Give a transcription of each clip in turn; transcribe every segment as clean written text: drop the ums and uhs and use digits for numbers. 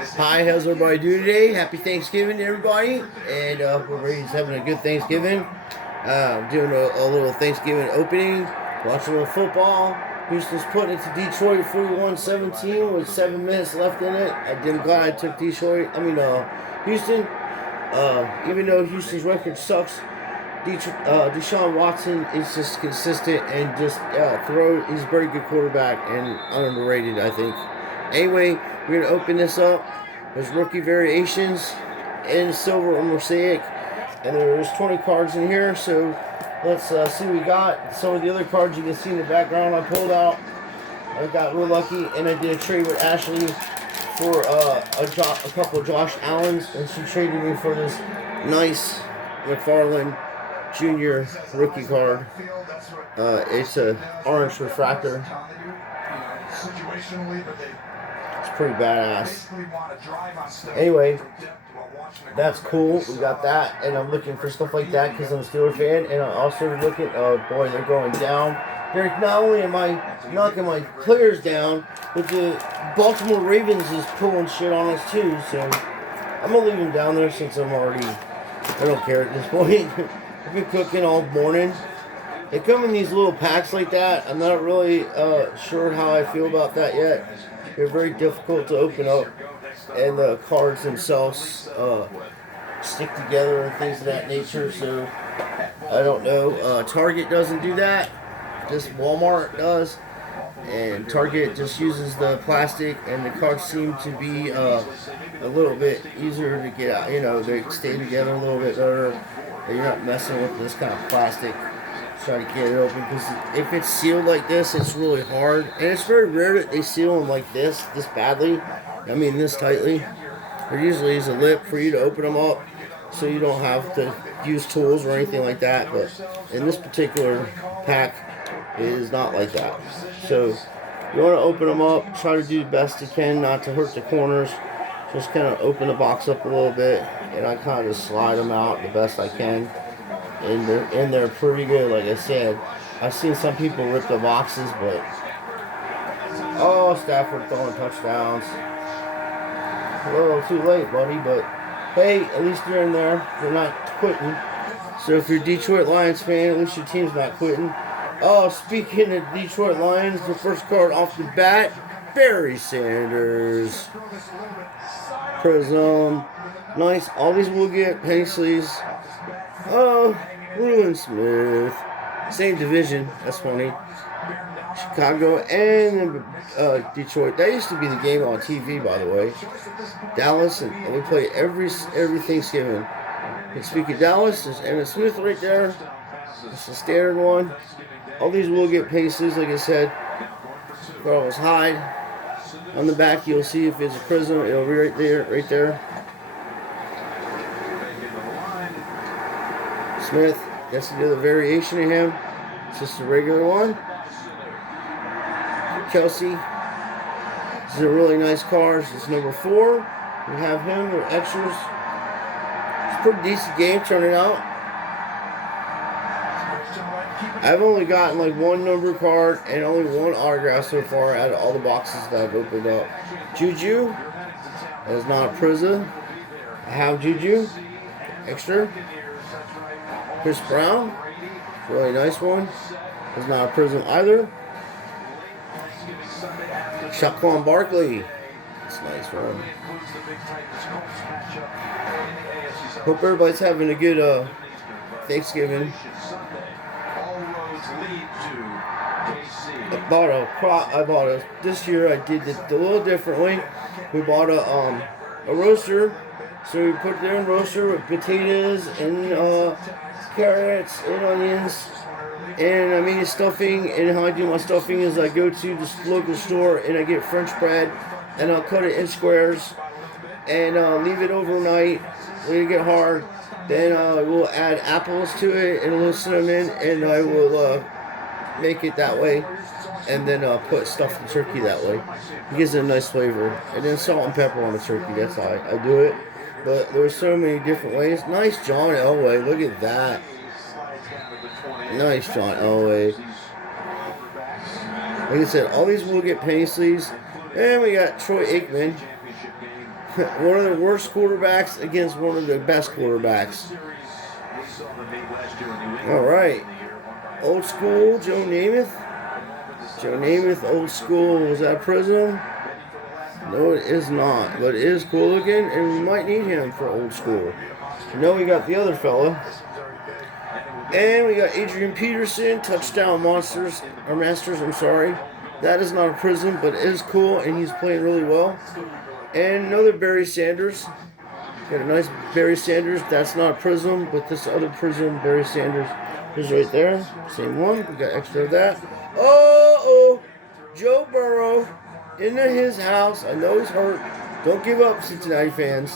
Hi, how's everybody doing today? Happy Thanksgiving to everybody, and everybody's having a good Thanksgiving. Doing a little Thanksgiving opening, watching a little football. Houston's putting it to Detroit 41-17 with 7 minutes left in it. I'm glad I took Houston. Even though Houston's record sucks, Deshaun Watson is just consistent and he's a very good quarterback and underrated, I think. Anyway, we're going to open this up. There's rookie variations in silver or Mosaic. And there's 20 cards in here. So let's see what we got. Some of the other cards you can see in the background I pulled out. I got real lucky and I did a trade with Ashley for a couple of Josh Allens. And she traded me for this nice McFarland Junior rookie card. It's a orange refractor. It's pretty badass. Anyway, that's cool. We got that, and I'm looking for stuff like that because I'm a Steelers fan, and I'm also looking. Oh boy, they're going down. They're not only am I knocking my players down, but the Baltimore Ravens is pulling shit on us too. So I'm gonna leave them down there since I don't care at this point. I've been cooking all morning. They come in these little packs like that. I'm not really sure how I feel about that yet. They're very difficult to open up, and the cards themselves stick together and things of that nature. So I don't know. Target doesn't do that. Just Walmart does, and Target just uses the plastic, and the cards seem to be a little bit easier to get out. You know, they stay together a little bit better. You're not messing with this kind of plastic. Try to get it open, because if it's sealed like this, it's really hard, and it's very rare that they seal them like this badly. I mean, this tightly. There usually is a lip for you to open them up, so you don't have to use tools or anything like that. But in this particular pack, it is not like that. So you want to open them up. Try to do the best you can not to hurt the corners. Just kind of open the box up a little bit, and I kind of just slide them out the best I can. And they're in there pretty good, like I said. I've seen some people rip the boxes, but Stafford throwing touchdowns. A little too late, buddy, but hey, at least they're in there. They're not quitting. So if you're a Detroit Lions fan, at least your team's not quitting. Speaking of Detroit Lions, the first card off the bat, Barry Sanders. Prism. Nice. All these will get penny sleeves. Ruin Smith. Same division. That's funny. Chicago and Detroit. That used to be the game on TV, by the way. Dallas, and we play every Thanksgiving. And speaking of Dallas, there's Emmitt Smith right there. That's the standard one. All these will get paces, like I said. Carlos Hyde. On the back, you'll see if it's a prism. It'll be right there. Smith, that's the other variation of him. It's just a regular one. Kelsey, this is a really nice card. It's number 4. We have him with extras. It's a pretty decent game turning out. I've only gotten like one number card and only one autograph so far out of all the boxes that I've opened up. Juju, that is not a Prism. I have Juju, extra. Chris Brown, really nice one. It's not a Prism either. Saquon Barkley, that's a nice one. Hope everybody's having a good Thanksgiving. This year I did it a little differently. We bought a roaster, so we put it in a roaster with potatoes and carrots and onions, and I made a stuffing. And how I do my stuffing is I go to the local store and I get French bread, and I'll cut it in squares and leave it overnight, let it get hard. Then we'll add apples to it and a little cinnamon, and I will make it that way, and then put stuffed turkey that way. It gives it a nice flavor, and then salt and pepper on the turkey. That's how I do it. But there's so many different ways. Nice John Elway. Look at that. Nice John Elway. Like I said, all these will get penny sleeves. And we got Troy Aikman. One of the worst quarterbacks against one of the best quarterbacks. All right. Old school, Joe Namath. Joe Namath, old school. Was that Prism? No, it is not. But it is cool looking, and we might need him for old school. No, we got the other fella. And we got Adrian Peterson, touchdown monsters, or masters, I'm sorry. That is not a Prism, but it is cool, and he's playing really well. And another Barry Sanders. Got a nice Barry Sanders. That's not a Prism, but this other Prism, Barry Sanders, is right there. Same one. We got extra of that. Oh, Joe Burrow into his house. I know he's hurt. Don't give up, Cincinnati fans.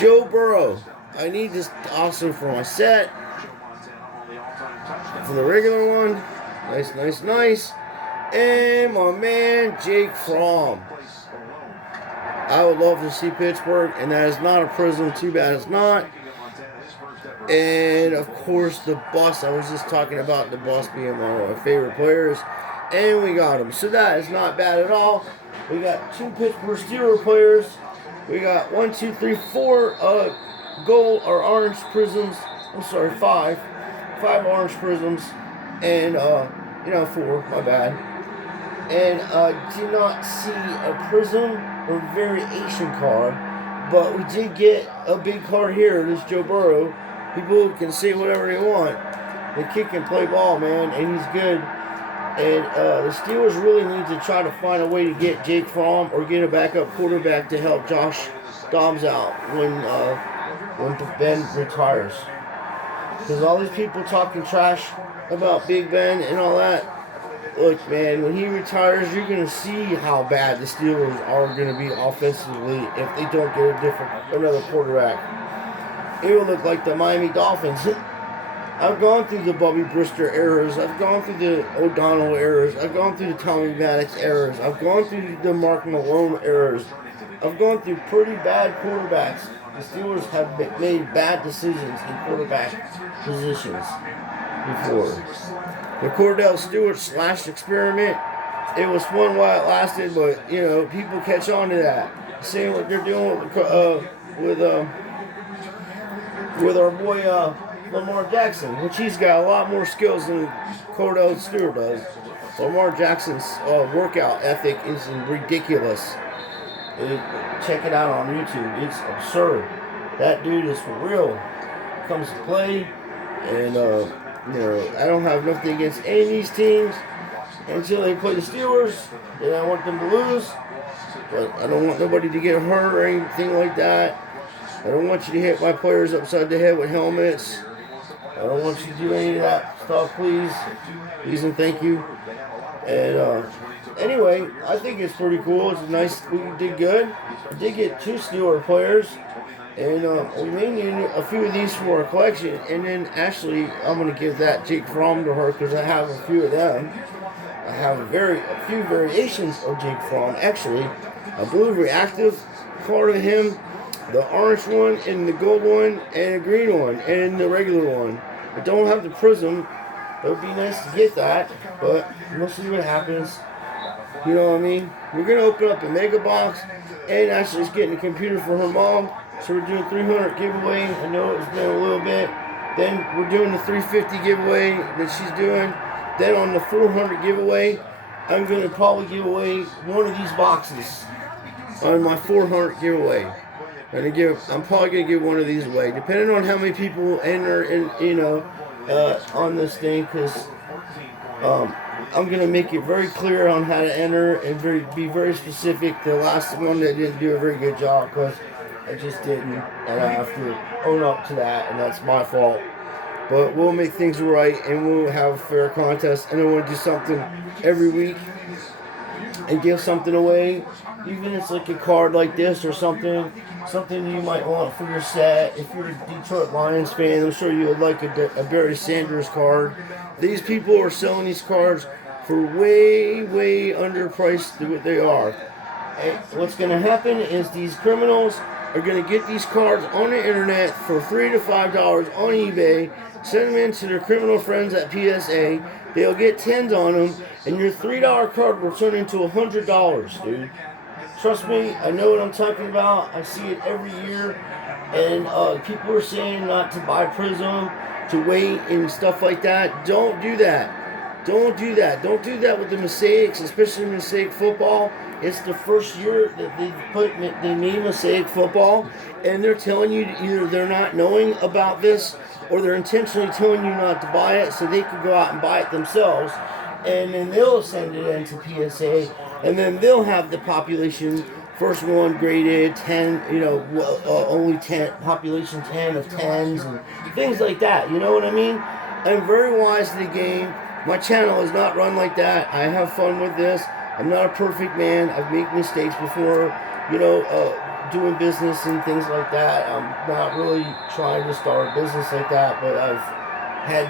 Joe Burrow. I need this also for my set. For the regular one. Nice, nice, nice. And my man, Jake Fromm. I would love to see Pittsburgh, and that is not a Prism. Too bad it's not. And, of course, the bus. I was just talking about the bus being one of my favorite players. And we got him. So that is not bad at all. We got 2 Pittsburgh Steelers players. We got 1, 2, 3, 4 gold or orange prisms. I'm sorry, 5. 5 orange prisms. And, 4. My bad. And did not see a prism or variation card. But we did get a big card here. This Joe Burrow. People can say whatever they want. The kid can play ball, man, and he's good. And the Steelers really need to try to find a way to get Jake Fromm or get a backup quarterback to help Josh Dobbs out when Ben retires. Because all these people talking trash about Big Ben and all that. Look, man, when he retires, you're going to see how bad the Steelers are going to be offensively if they don't get another quarterback. It will look like the Miami Dolphins. I've gone through the Bobby Brister eras. I've gone through the O'Donnell eras. I've gone through the Tommy Maddox eras. I've gone through the Mark Malone eras. I've gone through pretty bad quarterbacks. The Steelers have made bad decisions in quarterback positions before. The Cordell Stewart / experiment, it was fun while it lasted, but, people catch on to that. Seeing what they're doing with our boy Lamar Jackson, which he's got a lot more skills than Cordell Stewart does. Lamar Jackson's workout ethic is ridiculous. Check it out on YouTube. It's absurd. That dude is for real. Comes to play, and I don't have nothing against any of these teams until they play the Steelers. Then I want them to lose, but I don't want nobody to get hurt or anything like that. I don't want you to hit my players upside the head with helmets. I don't want you to do any of that stuff, please. Please and thank you. And anyway, I think it's pretty cool. It's nice. We did good. We did get 2 Steeler players. And we may need a few of these for our collection. And then actually, I'm going to give that Jake Fromm to her because I have a few of them. I have a few variations of Jake Fromm. Actually, a blue reactive card of him. The orange one, and the gold one, and a green one, and the regular one. I don't have the prism. It would be nice to get that, but we'll see what happens. You know what I mean? We're going to open up a mega box, and actually it's getting a computer for her mom. So we're doing 300 giveaway. I know it's been a little bit. Then we're doing the 350 giveaway that she's doing. Then on the 400 giveaway, I'm going to probably give away one of these boxes on my 400 giveaway. I'm probably gonna give one of these away, depending on how many people enter in, on this thing. Because I'm gonna make it very clear on how to enter and be very specific. The last one that didn't do a very good job because I just didn't, and I have to own up to that, and that's my fault. But we'll make things right, and we'll have a fair contest. And I want to do something every week and give something away, even if it's like a card like this or something you might want for your set. If you're a Detroit Lions fan, I'm sure you would like a Barry Sanders card. These people are selling these cards for way, way underpriced to what they are. And what's going to happen is these criminals are going to get these cards on the internet for $3 to $5 on eBay, send them in to their criminal friends at PSA. they'll get 10s on them, and your $3 card will turn into $100, dude. Trust me, I know what I'm talking about. I see it every year, and people are saying not to buy Prism, to wait and stuff like that. Don't do that. Don't do that. Don't do that with the Mosaics, especially Mosaic football. It's the first year that they made Mosaic football, and they're telling you either they're not knowing about this or they're intentionally telling you not to buy it so they could go out and buy it themselves, and then they'll send it into PSA, and then they'll have the population first one graded 10, only 10 population 10 of 10s and things like that. You know what I mean? I'm very wise to the game. My channel is not run like that. I have fun with this. I'm not a perfect man. I've made mistakes before, doing business and things like that. I'm not really trying to start a business like that, but I've had,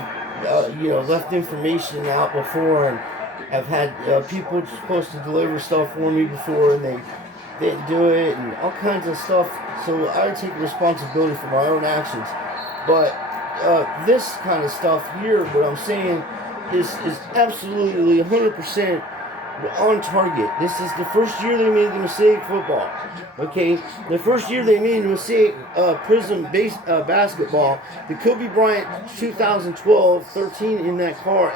left information out before, and I've had people supposed to deliver stuff for me before, and they didn't do it, and all kinds of stuff. So I take responsibility for my own actions. But this kind of stuff here, what I'm saying, is absolutely 100% on target. This is the first year they made the Mosaic football. Okay, the first year they made the Mosaic Prism basketball. The Kobe Bryant 2012-13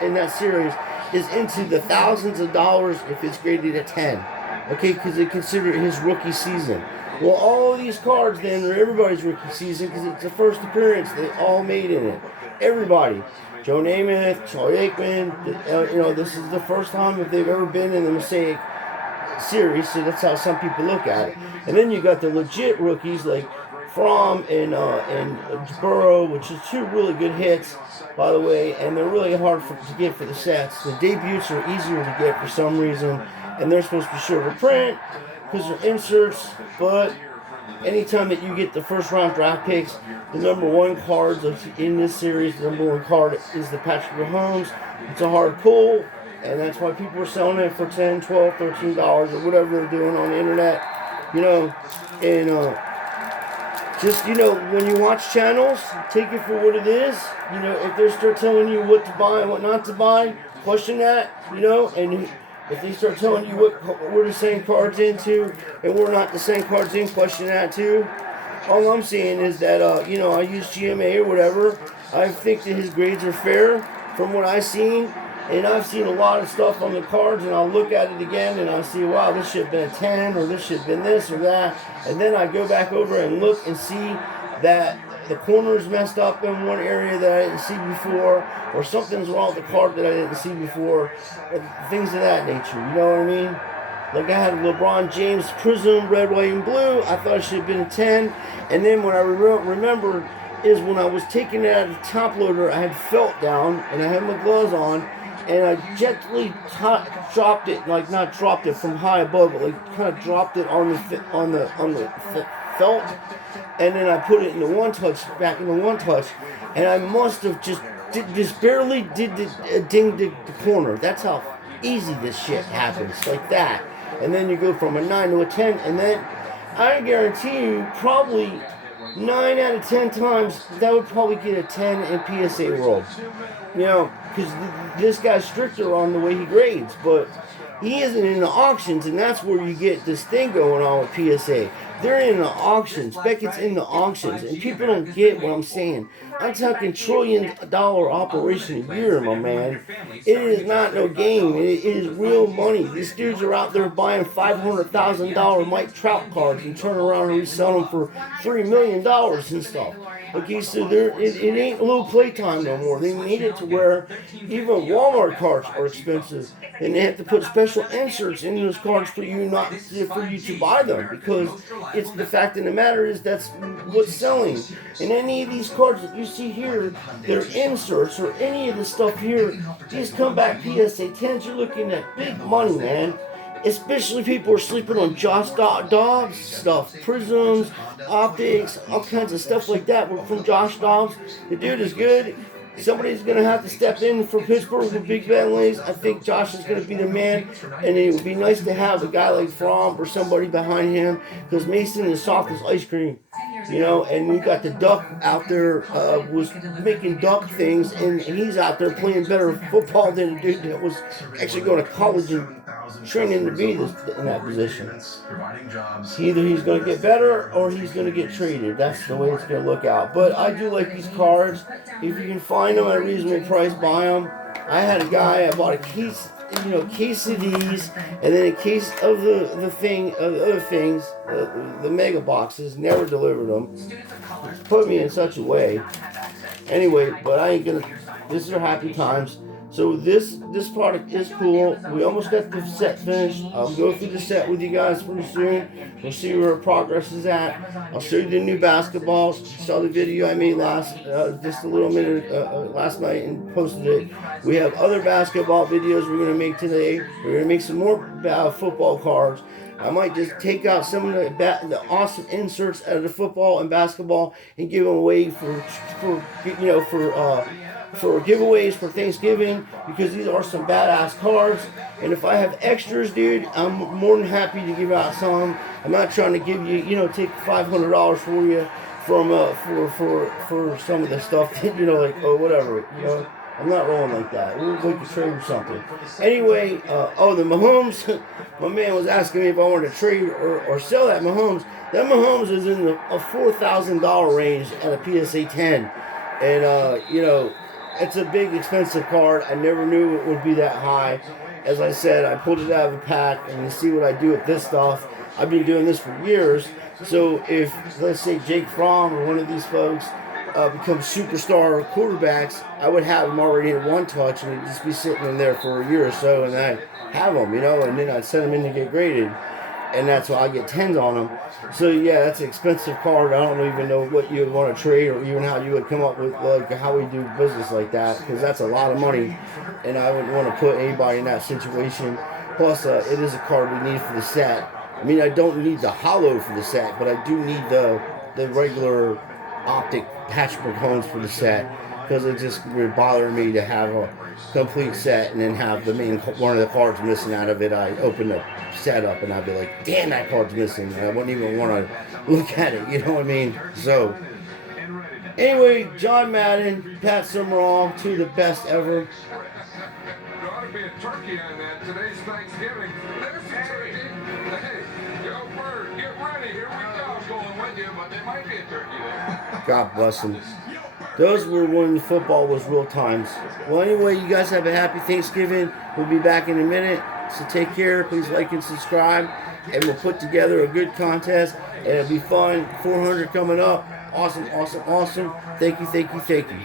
in that series is into the thousands of dollars if it's graded a 10. Okay, because they consider it his rookie season. Well, all of these cards then are everybody's rookie season because it's the first appearance they all made in it. Everybody. Joe Namath, Troy Aikman, this is the first time if they've ever been in the Mosaic series, so that's how some people look at it. And then you got the legit rookies like Fromm and Burrow, which is two really good hits, by the way, and they're really hard to get for the sets. The debuts are easier to get for some reason, and they're supposed to be shorter print because they're inserts, but anytime that you get the first round draft picks, the number one cards in this series, the number one card is the Patrick Mahomes. It's a hard pull, and that's why people are selling it for $10, $12, $13 or whatever they're doing on the internet. And just, when you watch channels, take it for what it is. If they start telling you what to buy and what not to buy, question that, and if they start telling you what we're the same cards into and we're not the same cards in, question that too. All I'm saying is that, I use GMA or whatever. I think that his grades are fair from what I've seen. And I've seen a lot of stuff on the cards, and I'll look at it again and I'll see, wow, this should have been a 10 or this should have been this or that. And then I go back over and look and see that the corner's messed up in one area that I didn't see before, or something's wrong with the card that I didn't see before, things of that nature, you know what I mean? Like I had LeBron James Prism, red, white, and blue. I thought it should have been a 10, and then what I remembered is when I was taking it out of the top loader, I had felt down, and I had my gloves on, and I gently dropped it, like not dropped it from high above, but like kind of dropped it on the felt, and then I put it in the one touch, back in the one touch, and I must have just barely dinged the corner. That's how easy this shit happens, like that. And then you go from a 9 to a 10, and then I guarantee you, probably 9 out of 10 times, that would probably get a 10 in PSA World. Because this guy's stricter on the way he grades, but he isn't in the auctions, and that's where you get this thing going on with PSA. They're in the auctions. Beckett's in the auctions, and people don't get what I'm saying. I'm talking $1 trillion operation a year, my man. It is not no game. It is real money. These dudes are out there buying $500,000 Mike Trout cards and turn around and resell them for $3 million and stuff. Okay, so it ain't a little playtime no more. They made it to where even Walmart cards are expensive, and they have to put special inserts in those cards for you to buy them, because it's the fact of the matter is that's what's selling. And any of these cards that you see here, they're inserts or any of the stuff here, these comeback PSA 10s, you're looking at big money, man. Especially people are sleeping on Josh Dobbs stuff, Prisms, optics, all kinds of stuff like that from Josh Dobbs. The dude is good. Somebody's going to have to step in for Pittsburgh with big Bentleys. I think Josh is going to be the man, and it would be nice to have a guy like Fromm or somebody behind him, because Mason is soft as ice cream. You know, and we got the duck out there was making duck things, and he's out there playing better football than a dude that was actually going to college and training to be in that position. Either he's going to get better or he's going to get traded. That's the way it's going to look out. But I do like these cards. If you can find them at a reasonable price, buy them. I had a guy, I bought a case, case of these, and then a case of the other things, the mega boxes. Never delivered them. Put me in such a way. Anyway, but I ain't gonna. This is our happy times. So this product is cool. We almost got the set finished. I'll go through the set with you guys pretty soon. We'll see where our progress is at. I'll show you the new basketballs. You saw the video I made just a little minute last night and posted it. We have other basketball videos we're gonna make today. We're gonna make some more football cards. I might just take out some of the awesome inserts out of the football and basketball and give them away for giveaways for Thanksgiving, because these are some badass cards. And if I have extras, dude, I'm more than happy to give out some. I'm not trying to give you, take $500 for you from for some of the stuff that, like, oh, whatever, I'm not rolling like that. We'll make a trade or something. Anyway, the Mahomes, my man was asking me if I wanted to trade or sell that Mahomes. That Mahomes is in a $4,000 range at a PSA 10. And, it's a big, expensive card. I never knew it would be that high. As I said, I pulled it out of a pack, and you see what I do with this stuff. I've been doing this for years. So if, let's say, Jake Fromm or one of these folks becomes superstar quarterbacks, I would have them already in one touch, and it'd just be sitting in there for a year or so, and I have them, and then I'd send them in to get graded. And that's why I get 10s on them. So yeah, that's an expensive card. I don't even know what you would want to trade, or even how you would come up with how we do business like that, because that's a lot of money, and I wouldn't want to put anybody in that situation. Plus, it is a card we need for the set. I mean, I don't need the hollow for the set, but I do need the regular optic patchwork hones for the set, because it just would bother me to have a complete set and then have one of the cards missing out of it. I open the set up and I'd be like, damn, that card's missing, and I wouldn't even want to look at it, you know what I mean? So anyway, John Madden, Pat Summerall, two of the best ever. There ought to be a turkey on that. Today's Thanksgiving. There's a turkey. Hey, yo, bird, get ready. Here we go. I was going with you, but there might be a turkey there. God bless him. Those were when football was real times. Well, anyway, you guys have a happy Thanksgiving. We'll be back in a minute. So take care. Please like and subscribe. And we'll put together a good contest. And it'll be fun. 400 coming up. Awesome, awesome, awesome. Thank you, thank you, thank you.